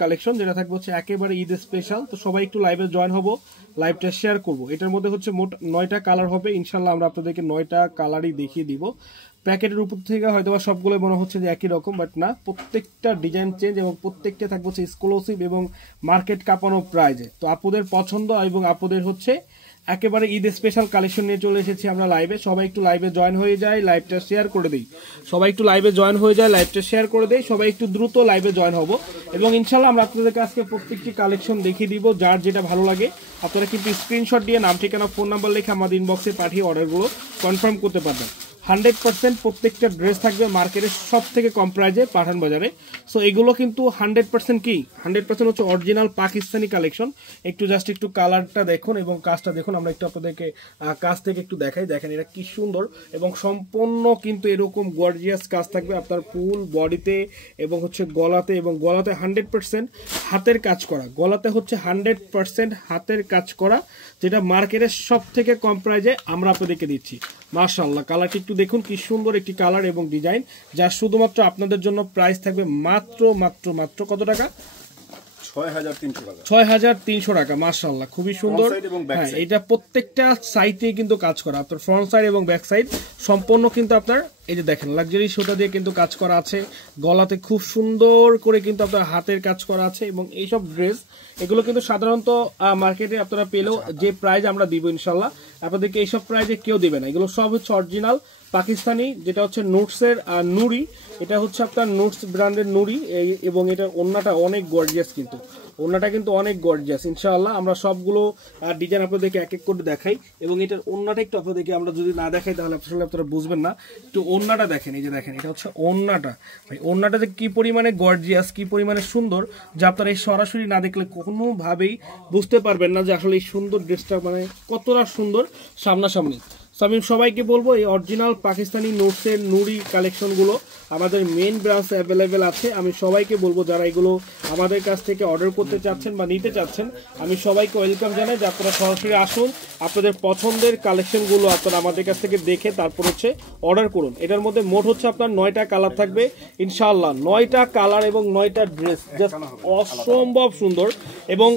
Collection, যেটা থাকবে হচ্ছে একেবারে ঈদ স্পেশাল। তো সবাই একটু লাইভে জয়েন হবো, লাইভটা শেয়ার করব। এটার মধ্যে হচ্ছে মোট 9টা কালার হবে ইনশাল্লাহ। আমরা আপনাদেরকে 9টা কালারই দেখিয়ে দিব। প্যাকেটের উপর থেকে হয়তো বা সবগুলো মনে হচ্ছে যে একই রকম, বাট না, প্রত্যেকটা ডিজাইন চেঞ্জ এবং প্রত্যেকটা থাকবে হচ্ছে এক্সক্লুসিভ এবং মার্কেট কাঁপানো প্রাইজে। তো আপুদের পছন্দ এবং আপুদের হচ্ছে একেবারে ঈদ স্পেশাল কালেকশন নিয়ে চলে এসেছি আমরা লাইভে। সবাই একটু লাইভে জয়েন হয়ে যায়, লাইভটা শেয়ার করে দিই। সবাই একটু লাইভে জয়েন হয়ে যায়, লাইভটা শেয়ার করে দেই। সবাই একটু দ্রুত লাইভে জয়েন হব এবং ইনশাল্লাহ আমরা আপনাদেরকে আজকে প্রত্যেকটি কালেকশন দেখিয়ে দিব। যার যেটা ভালো লাগে আপনারা কিন্তু স্ক্রিনশট দিয়ে নাম ঠিকানা ফোন নাম্বার লিখে আমাদের ইনবক্সে পাঠিয়ে অর্ডারগুলো কনফার্ম করতে পারবেন। 100% প্রত্যেকটা ড্রেস থাকবে মার্কেটের সব থেকে কম প্রাইজে পাঠান বাজারে। সো এগুলো কিন্তু 100% কি 100% হচ্ছে অরিজিনাল পাকিস্তানি কালেকশন। একটু কালারটা দেখুন এবং কাজটা দেখুন। আমরা একটু আপনাদেরকে কাজ থেকে একটু দেখাই। দেখেন এটা কি সুন্দর এবং সম্পূর্ণ কিন্তু এরকম গর্জিয়াস কাজ থাকবে আপনার ফুল বডিতে এবং হচ্ছে গলাতে, এবং গলাতে 100% হাতের কাজ করা। গলাতে হচ্ছে 100% হাতের কাজ করা, যেটা মার্কেটের সব থেকে কম প্রাইজে আমরা আপনাদেরকে দিচ্ছি। মাশাআল্লাহ, কালারটি একটু দেখুন কি সুন্দর একটি কালার এবং ডিজাইন, যা শুধুমাত্র আপনাদের জন্য প্রাইস থাকবে মাত্র মাত্র মাত্র কত টাকা? 6300 টাকা। মাশাআল্লাহ, খুবই সুন্দর। হ্যাঁ, এটা প্রত্যেকটা সাইডে কিন্তু কাজ করা, আপনার ফ্রন্ট সাইড এবং ব্যাক সাইড সম্পূর্ণ কিন্তু আপনার এই যে দেখেন লাক্সারি সুতা দিয়ে কিন্তু কাজ করা আছে। গলাতে খুব সুন্দর করে কিন্তু আপনার হাতের কাজ করা আছে। এবং এইসব ড্রেস এগুলো কিন্তু সাধারণত মার্কেটে আপনারা পেলেও যে প্রাইস আমরা দিব ইনশাল্লাহ আপনাদেরকে এইসব প্রাইজে কেউ দেবে না। এগুলো সব হচ্ছে অরিজিনাল পাকিস্তানি, যেটা হচ্ছে নোটসের নুরি। এটা হচ্ছে আপনার নোটস ব্র্যান্ডের নুরি এবং এটার ওড়নাটা অনেক গর্জিয়াস, কিন্তু ওড়নাটা কিন্তু অনেক গর্জিয়াস। ইনশাআল্লাহ আমরা সবগুলো ডিজাইন আপনাদেরকে এক এক করে দেখাই এবং এটার ওড়নাটা একটু আপনাদেরকে আমরা যদি না দেখাই তাহলে আসলে আপনারা বুঝবেন না। একটু ওড়নাটা দেখেন, এই যে দেখেন এটা হচ্ছে ওড়নাটা। ভাই ওড়নাটা যে কি পরিমাণে গর্জিয়াস, কি পরিমাণে সুন্দর, যা আপনারা এই সরাসরি না দেখলে কোনোভাবেই বুঝতে পারবেন না যে আসলে এই সুন্দর ড্রেসটা মানে কতটা সুন্দর সামনাসামনি। আমি সবাইকে বলবো এই অরিজিনাল পাকিস্তানি নোটসের নুরি কালেকশনগুলো আমাদের মেন ব্রাঞ্চে অ্যাভেলেবেল আছে। আমি সবাইকে বলবো যারা এগুলো আমাদের কাছ থেকে অর্ডার করতে চাচ্ছেন বা নিতে চাচ্ছেন, আমি সবাইকে ওয়েলকাম জানাই যে আপনারা সরাসরি আসুন, আপনাদের পছন্দের কালেকশনগুলো আপনারা আমাদের কাছ থেকে দেখে তারপর হচ্ছে অর্ডার করুন। এটার মধ্যে মোট হচ্ছে আপনার 9টা কালার থাকবে ইনশাআল্লাহ। 9টা কালার এবং 9টা ড্রেস জাস্ট অসম্ভব সুন্দর এবং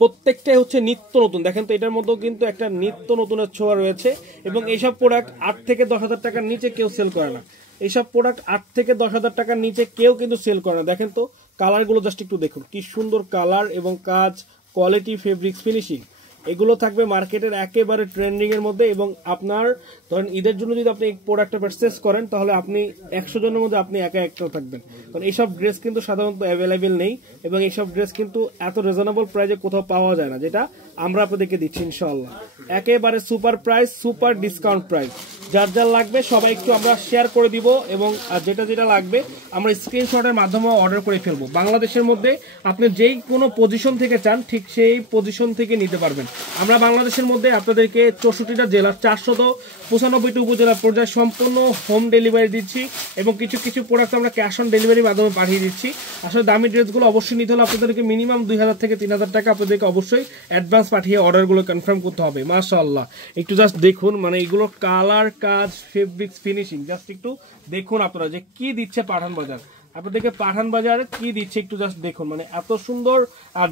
প্রত্যেকটাই হচ্ছে নিত্য নতুন। দেখেন তো এটার মধ্যেও কিন্তু একটা নিত্য নতুনের ছোঁয়া রয়েছে এবং এইসব প্রোডাক্ট 8 থেকে 10,000 টাকার নিচে কেউ সেল করে না। এইসব প্রোডাক্ট 8 থেকে 10,000 টাকার নিচে কেউ কিন্তু সেল করে না। দেখেন তো কালারগুলো জাস্ট একটু দেখুন কি সুন্দর কালার এবং কাজ, কোয়ালিটি, ফেব্রিক্স, ফিনিশিং এগুলো থাকবে মার্কেটের একেবারে ট্রেন্ডিং এর মধ্যে। এবং আপনার ধরেন ঈদের জন্য যদি আপনি এই প্রোডাক্টটা পারচেজ করেন তাহলে আপনি 100 জনের মধ্যে আপনি একা একটা থাকবেন, কারণ এইসব ড্রেস কিন্তু সাধারণত অ্যাভেলেবেল নেই এবং এইসব ড্রেস কিন্তু এত রিজনেবল প্রাইসে কোথাও পাওয়া যায় না, যেটা আমরা আপনাদেরকে দিচ্ছি ইনশাআল্লাহ। একেবারে super price, super discount price. যার যার লাগবে সবাই একটু আমরা শেয়ার করে দিব এবং যেটা যেটা লাগবে আমরা স্ক্রিনশটের মাধ্যমে অর্ডার করে ফেলবো। বাংলাদেশের মধ্যে আপনি যেই কোনো পজিশন থেকে চান ঠিক সেই পজিশন থেকে নিতে পারবেন। আমরা বাংলাদেশের মধ্যে আপনাদেরকে 64টা জেলা 495টি উপজেলা পর্যায়ে সম্পূর্ণ হোম ডেলিভারি দিচ্ছি এবং কিছু কিছু প্রোডাক্ট আমরা ক্যাশ অন ডেলিভারির মাধ্যমে পাঠিয়ে দিচ্ছি। আসলে দামি ড্রেসগুলো অবশ্যই নিতে হলে আপনাদেরকে মিনিমাম 2000 থেকে 3000 টাকা আপনাদেরকে অবশ্যই অ্যাডভান্স পাঠিয়ে অর্ডারগুলো কনফার্ম করতে হবে। মাশাআল্লাহ, একটু জাস্ট দেখুন মানে এগুলো কালার, কাজ, ফেব্রিক্স, ফিনিশিং জাস্ট একটু দেখুন আপনারা যে কি দিচ্ছে পাঠান বাজার। আপনাদেরকে পাঠান বাজার কি দিচ্ছে একটু জাস্ট দেখুন, মানে এত সুন্দর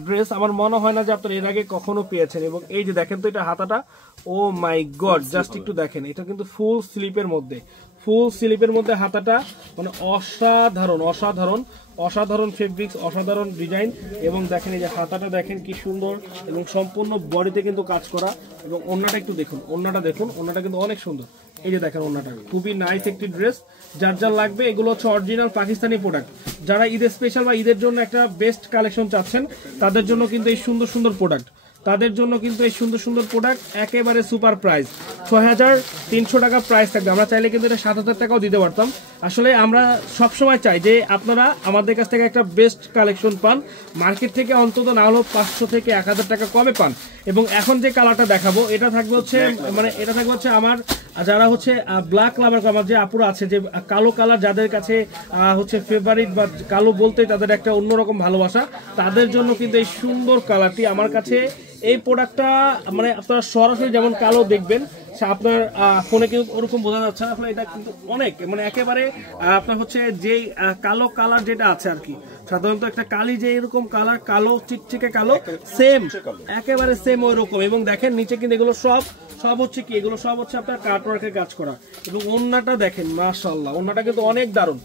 ড্রেস আমার মনে হয় না যে আপনারা এর আগে কখনো পেয়েছেন। এবং এই যে দেখেন তো এটা হাতাটা, ও মাই গড, জাস্ট একটু দেখেন, এটা কিন্তু ফুল স্লিপের মধ্যে, ফুল স্লিপের মধ্যে হাতাটা, মানে অসাধারণ অসাধারণ অসাধারণ ফেব্রিক্স, অসাধারণ ডিজাইন। এবং দেখেন এই যে হাতাটা দেখেন কি সুন্দর এবং সম্পূর্ণ বডিতে কিন্তু কাজ করা। এবং ওড়নাটা একটু দেখুন, ওড়নাটা দেখুন, ওড়নাটা কিন্তু অনেক সুন্দর। এই যে দেখেন ওড়নাটা খুবই নাইস একটি ড্রেস। যার যার লাগবে এগুলো হচ্ছে অরিজিনাল পাকিস্তানি প্রোডাক্ট। যারা ঈদের স্পেশাল বা ঈদের জন্য একটা বেস্ট কালেকশন চাচ্ছেন তাদের জন্য কিন্তু এই সুন্দর সুন্দর প্রোডাক্ট, তাদের জন্য কিন্তু এই সুন্দর সুন্দর প্রোডাক্ট একেবারে সুপার প্রাইস। 6300 টাকা প্রাইস থাকবে। আমরা চাইলে কিন্তু এটা 7000 টাকাও দিতে পারতাম। আসলে আমরা সবসময় চাই যে আপনারা আমাদের কাছ থেকে একটা বেস্ট কালেকশন পান, মার্কেট থেকে অন্তত না হলেও 500 থেকে 1000 টাকা কমে পান। এবং এখন যে কালারটা দেখাবো এটা থাকবে হচ্ছে মানে এটা থাকবে হচ্ছে আমার যারা হচ্ছে ব্ল্যাক লাভার, আমার যে আপুরা আছে যে কালো কালার যাদের কাছে হচ্ছে ফেভারিট বা কালো বলতে তাদের একটা অন্যরকম ভালোবাসা, তাদের জন্য কিন্তু এই সুন্দর কালারটি আমার কাছে এই প্রোডাক্টটা মানে আপনারা সরাসরি যেমন কালো দেখবেন আপনার ফোনে কিন্তু ওরকম বোঝা যাচ্ছে না, আসলে এটা কিন্তু অনেক মানে একেবারে আপনার হচ্ছে যেই কালো কালার যেটা আছে আর কি, সাধারণত একটা কালি যে এরকম কালার কালো চিকচিকে কালো সেম একেবারে সেম ওই রকম। এবং দেখেন নিচে কিন্তু এগুলো সব হচ্ছে কি, এগুলো সব হচ্ছে আপনার কাটওয়ার্কের কাজ করা। এবং ওন্নাটা দেখেন মাশাআল্লাহ, ওন্নাটা কিন্তু অনেক দারুণ,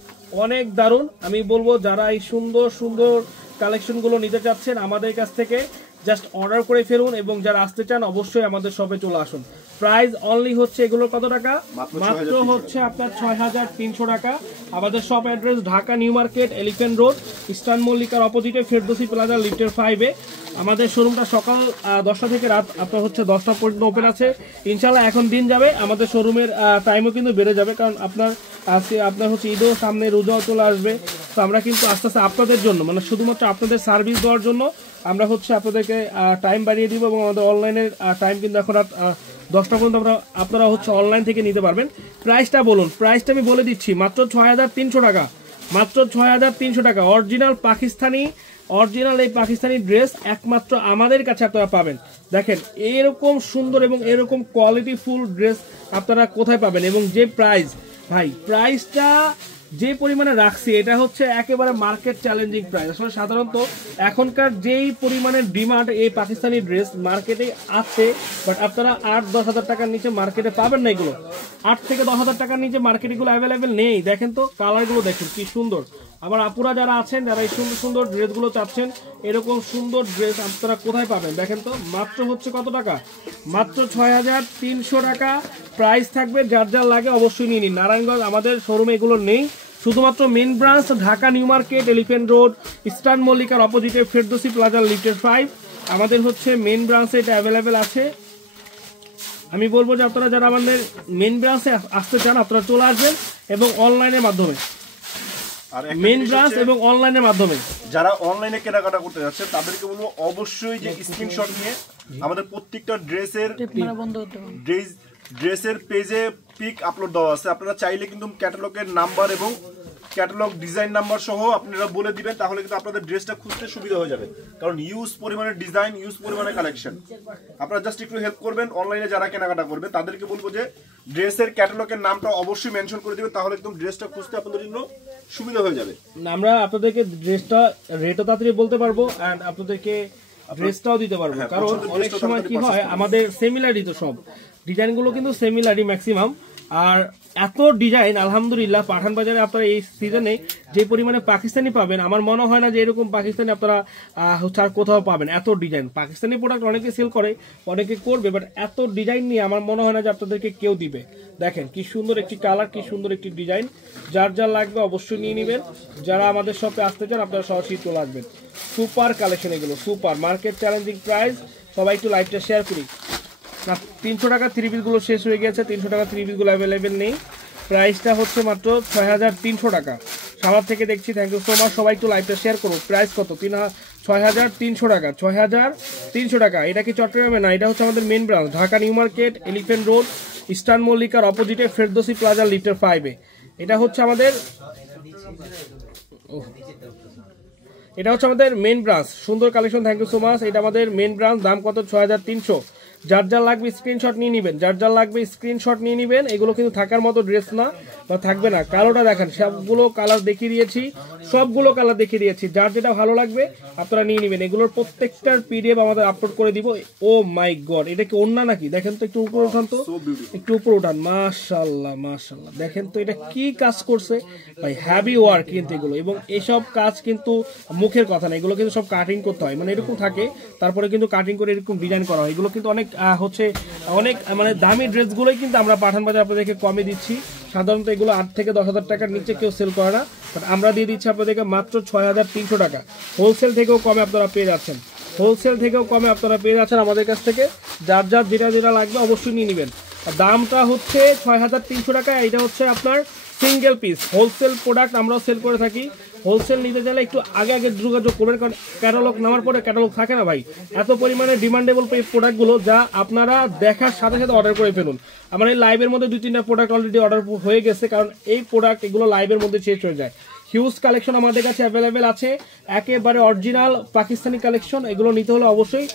অনেক দারুণ। আমি বলবো যারা এই সুন্দর সুন্দর কালেকশন গুলো নিতে চাচ্ছেন আমাদের কাছ থেকে জাস্ট অর্ডার করে ফেলুন, এবং যারা আসতে চান অবশ্যই আমাদের শপে চলে আসুন। প্রাইস অনলি হচ্ছে এগুলোর কত টাকা, মাত্র হচ্ছে আপনার 6300 টাকা। আমাদের shop address Dhaka new market, elephant road, eastern মল্লিকার অপোজিটে ফেরদৌসি প্লাজা লিফটের 5-এ। আমাদের শোরুমটা সকাল 10টা থেকে রাত আপনার হচ্ছে 10টা পর্যন্ত ওপেন আছে। ইনশাল্লাহ এখন দিন যাবে আমাদের শোরুমের টাইমও কিন্তু বেড়ে যাবে, কারণ আপনার হচ্ছে ঈদও সামনে, রোজাও চলে আসবে। তো আমরা কিন্তু আস্তে আস্তে আপনাদের জন্য মানে শুধুমাত্র আপনাদের সার্ভিস দেওয়ার জন্য আমরা হচ্ছে আপনাদেরকে টাইম বাড়িয়ে দিব, এবং আমাদের অনলাইনের টাইম কিন্তু এখন রাত 10টা পর্যন্ত আপনারা হচ্ছে অনলাইন থেকে নিতে পারবেন। প্রাইসটা বলুন, প্রাইসটা আমি বলে দিচ্ছি, মাত্র 6300 টাকা, মাত্র 6300 টাকা। অরিজিনাল এই পাকিস্তানি ড্রেস একমাত্র আমাদের কাছে আপনারা পাবেন। দেখেন এরকম সুন্দর এবং এরকম কোয়ালিটি ফুল ড্রেস আপনারা কোথায় পাবেন, এবং যে প্রাইস ভাই, প্রাইসটা যে পরিমাণে রাখছি এটা হচ্ছে একেবারে মার্কেট চ্যালেঞ্জিং প্রাইস। আসলে সাধারণত এখনকার যেই পরিমাণে ডিমান্ড এই পাকিস্তানি ড্রেস মার্কেটে আছে, বাট আপনারা 8-10 হাজার টাকার নিচে মার্কেটে পাবেন না। এগুলো 8 থেকে 10 হাজার টাকার নিচে মার্কেট এগুলো অ্যাভেলেবেল নেই। দেখেন তো কালারগুলো দেখেন কি সুন্দর। আবার আপুরা যারা আছেন যারা এই সুন্দর সুন্দর ড্রেসগুলো চাচ্ছেন, এরকম সুন্দর ড্রেস আপনারা কোথায় পাবেন দেখেন তো। মাত্র হচ্ছে কত টাকা, মাত্র 6300 টাকা প্রাইস থাকবে। যার যার লাগে অবশ্যই নিয়ে নিন। নারায়ণগঞ্জ আমাদের শোরুমে এগুলো নেই, শুধুমাত্র main branch Dhaka new market, elephant road, eastern মল্লিকার অপোজিটে ফেরদৌসি প্লাজা লিফটের 5 আমাদের হচ্ছে মেন ব্রাঞ্চে এটা অ্যাভেলেবেল আছে। আমি বলবো যে আপনারা যারা আমাদের মেন ব্রাঞ্চে আসতে চান আপনারা চলে আসবেন, এবং অনলাইনের মাধ্যমে, মেন ব্রাঞ্চ এবং অনলাইনের মাধ্যমে যারা অনলাইনে কেনাকাটা করতে যাচ্ছেন তাদেরকে বলবো অবশ্যই যে স্ক্রিনশট নিয়ে আমাদের প্রত্যেকটা ড্রেসের পেজে পিক আপলোড দেওয়া আছে। আপনারা চাইলে কিন্তু ক্যাটালগের নাম্বার এবং ক্যাটালগ ডিজাইন নাম্বার সহ আপনারা বলে দিবেন, তাহলে কিন্তু আপনাদের ড্রেসটা খুঁজতে সুবিধা হয়ে যাবে। কারণ ইউজ পরিমাণে ডিজাইন, ইউজ পরিমাণে কালেকশন। আপনারা জাস্ট একটু হেল্প করবেন, অনলাইনে যারা কেনাকাটা করবেন তাদেরকে বলবো যে ড্রেসের ক্যাটালগের নামটা অবশ্যই মেনশন করে দিবেন, তাহলে একদম ড্রেসটা খুঁজতে আপনাদের জন্য সুবিধা হয়ে যাবে। আমরা আপনাদেরকে ড্রেসটা রেটও তাড়াতাড়ি বলতে পারবো, এন্ড আপনাদেরকে ড্রেসটাও দিতে পারবো। কারণ অনেক সময় কি হয় আমাদের সিমিলারই, তো সব ডিজাইনগুলো কিন্তু সিমিলারই ম্যাক্সিমাম। আর এত ডিজাইন আলহামদুলিল্লাহ পাঠান বাজারে আপনারা এই সিজনে যে পরিমাণে পাকিস্তানি পাবেন, আমার মনে হয় না যে এরকম পাকিস্তানি আপনারা হচ্ছে আর কোথাও পাবেন। এত ডিজাইন পাকিস্তানি প্রোডাক্ট অনেকে সেল করে, অনেকে করবে, বাট এত ডিজাইন নিয়ে আমার মনে হয় না যে আপনাদেরকে কেউ দিবে। দেখেন কি সুন্দর একটি কালার, কি সুন্দর একটি ডিজাইন। যার যার লাগবে অবশ্যই নিয়ে নেবেন। যারা আমাদের শপে আসতে চান আপনারা সরাসরি চলে আসবেন। সুপার কালেকশন এগুলো, সুপার মার্কেট চ্যালেঞ্জিং প্রাইস। সবাই একটু লাইভটা শেয়ার করি। 300 টাকা 3 পিসগুলো শেষ হয়ে গেছে, 300 টাকা 3 পিসগুলো অ্যাভেলেবেল নেই। প্রাইসটা হচ্ছে মাত্র 6300 টাকা। সাভার থেকে দেখছি, থ্যাংক ইউ সো মাচ। সবাই একটু লাইভটা শেয়ার করুন। প্রাইস কত, 6300 টাকা, 6300 টাকা। এটা কি চট্টগ্রামে না, এটা হচ্ছে আমাদের main branch Dhaka new market, elephant road, eastern মল্লিকার অপোজিটে ফেরদৌসি প্লাজা লিফটের 5-এ। এটা হচ্ছে আমাদের মেন ব্রাঞ্চ। সুন্দর collection, thank you so much. এটা আমাদের মেন ব্রাঞ্চ। দাম কত, 6300। যার যার লাগবে স্ক্রিনশট নিয়ে নেবেন, যার যার লাগবে স্ক্রিনশট নিয়ে নেবেন। এগুলো কিন্তু থাকার মতো ড্রেস না বা থাকবে না। কালোটা দেখেন, সবগুলো কালার দেখিয়ে দিয়েছি, যার যেটা ভালো লাগবে আপনারা নিয়ে নেবেন। এগুলোর প্রত্যেকটার পিডিএফ আমাদের আপলোড করে দিব। ও মাই গড, এটা কি ওন্না নাকি? দেখেন তো একটু উপরে উঠান, তো একটু উপরে উঠান। মাশাআল্লাহ মাশাআল্লাহ, দেখেন তো এটা কি কাজ করছে ভাই, হ্যাভি ওয়ার্ক কিন্তু এগুলো। এবং এসব কাজ কিন্তু মুখের কথা না, এগুলো কিন্তু সব কাটিং করতে হয়, মানে এরকম থাকে, তারপরে কিন্তু কাটিং করে এরকম ডিজাইন করা হয়। এগুলো কিন্তু অনেক অনেক মানে দামি ড্রেসগুলোই কিন্তু আমরা পাঠান বাজার আপনাদেরকে কমে দিচ্ছি। সাধারণত এগুলো 8 থেকে 10 হাজার টাকার নিচে কেউ সেল করে না, বাট আমরা দিয়ে দিচ্ছি আপনাদেরকে মাত্র 6300 টাকা। হোলসেল থেকেও কমে আপনারা পেয়ে যাচ্ছেন, আমাদের কাছ থেকে। যার যার যেটা যেটা লাগবে অবশ্যই নিয়ে নেবেন। দামটা হচ্ছে 6300 টাকা। এটা হচ্ছে আপনার সিঙ্গেল পিস হোলসেল প্রোডাক্ট, আমরাও সেল করে থাকি। হোলসেল নিতে চাইলে একটু আগে যোগাযোগ করবেন, কারণ ক্যাটালগ নামার পরে ক্যাটালগ থাকে না ভাই। এত পরিমাণে ডিমান্ডেবল প্রোডাক্টগুলো যা আপনারা দেখার সাথে সাথে অর্ডার করে ফেলুন। আমার এই লাইভের মধ্যে 2-3টা প্রোডাক্ট অলরেডি অর্ডার হয়ে গেছে, কারণ এই প্রোডাক্ট এগুলো লাইভের মধ্যে শেষ হয়ে যায়। হিউজ কালেকশন আমাদের কাছে অ্যাভেলেবেল আছে, একেবারে অরিজিনাল পাকিস্তানি কালেকশন। এগুলো নিতে হলে অবশ্যই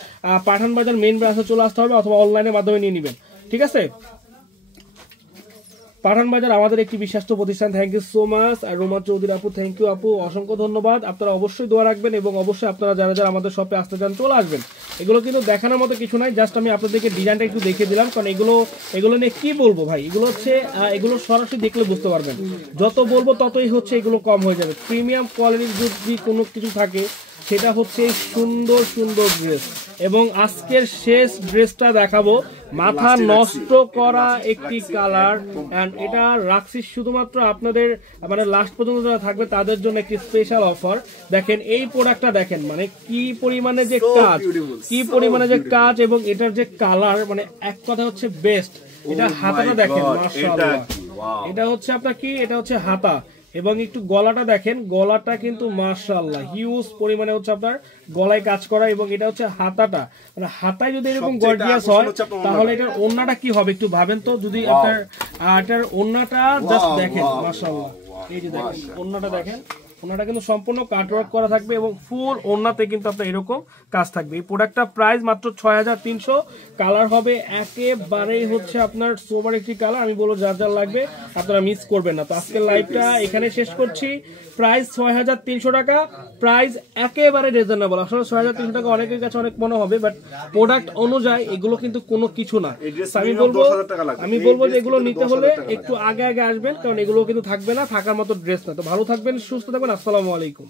পাঠান বাজার মেইন ব্রাঞ্চে চলে আসতে হবে, অথবা অনলাইনের মাধ্যমে নিয়ে নেবেন, ঠিক আছে? পাঠান বাজার আমাদের একটি বিশ্বস্ত প্রতিষ্ঠান। Thank you so much. আর রোমা চৌধুরী আপু, থ্যাংক ইউ আপু, অসংখ্য ধন্যবাদ। আপনারা অবশ্যই দোয়া রাখবেন এবং অবশ্যই আপনারা যারা যারা আমাদের শপে আসতে চান চলে আসবেন। এগুলো কিন্তু দেখানোর মতো কিছু নাই, জাস্ট আমি আপনাদেরকে ডিজাইনটা একটু দেখিয়ে দিলাম, কারণ এগুলো নিয়ে কি বলবো ভাই, এগুলো হচ্ছে এগুলো সরাসরি দেখলে বুঝতে পারবেন। যত বলবো ততই হচ্ছে এগুলো কম হয়ে যাবে। প্রিমিয়াম কোয়ালিটির যদি কোনো কিছু থাকে সেটা হচ্ছে সুন্দর সুন্দর ড্রেস। এবং আজকের শেষ ড্রেসটা দেখাবো, মাথা নষ্ট করা একটি কালার, এন্ড এটা রাখছি শুধুমাত্র আপনাদের মানে লাস্ট পর্যন্ত যারা থাকবে তাদের জন্য একটি স্পেশাল অফার। দেখেন এই প্রোডাক্টটা দেখেন, মানে কি পরিমাণে যে কাজ, কি পরিমাণে যে কাজ, এবং এটার যে কালার, মানে এক কথা হচ্ছে বেস্ট। এটা হাতাটা দেখেন, মাশাআল্লাহ, এটা হচ্ছে আপনার কি, এটা হচ্ছে হাতা, এবং একটু গলাটা দেখেন, গলাটা কিন্তু মাশাআল্লাহ হিউজ পরিমাণে হচ্ছে আপনার গলায় কাজ করা, এবং এটা হচ্ছে হাতাটা, মানে হাতায় যদি এরকম গর্জিয়াস হয় তাহলে এটার ওড়নাটা কি হবে একটু ভাবেন তো। যদি আপনার এটার ওড়নাটা জাস্ট দেখেন, মাশাআল্লাহ, এই যে দেখেন ওড়নাটা দেখেন, ওড়নাটা কিন্তু সম্পূর্ণ কাটওয়ার্ক করা থাকবে এবং ফুল ওড়নাতে কিন্তু আপনার এরকম কাজ থাকবে। এই প্রোডাক্টটা প্রাইস মাত্র 6300। কালার হবে একেবারেই হচ্ছে আপনার সোবার একটি কালার। আমি বলবো যার যার লাগবে আপনারা মিস করবেন না। তো আজকের লাইভটা এখানে শেষ করছি। প্রাইস 6300 টাকা, প্রাইস একেবারে রিজনেবল। আসলে 6300 টাকা অনেকের কাছে অনেক মনে হবে, বাট প্রোডাক্ট অনুযায়ী এগুলো কিন্তু কোনো কিছু না। আমি বলবো যে এগুলো নিতে হলে একটু আগে আগে আসবেন, কারণ এগুলো কিন্তু থাকবে না, থাকার মতো ড্রেস না। তো ভালো থাকবেন, সুস্থ থাকবেন, আসসালামু আলাইকুম।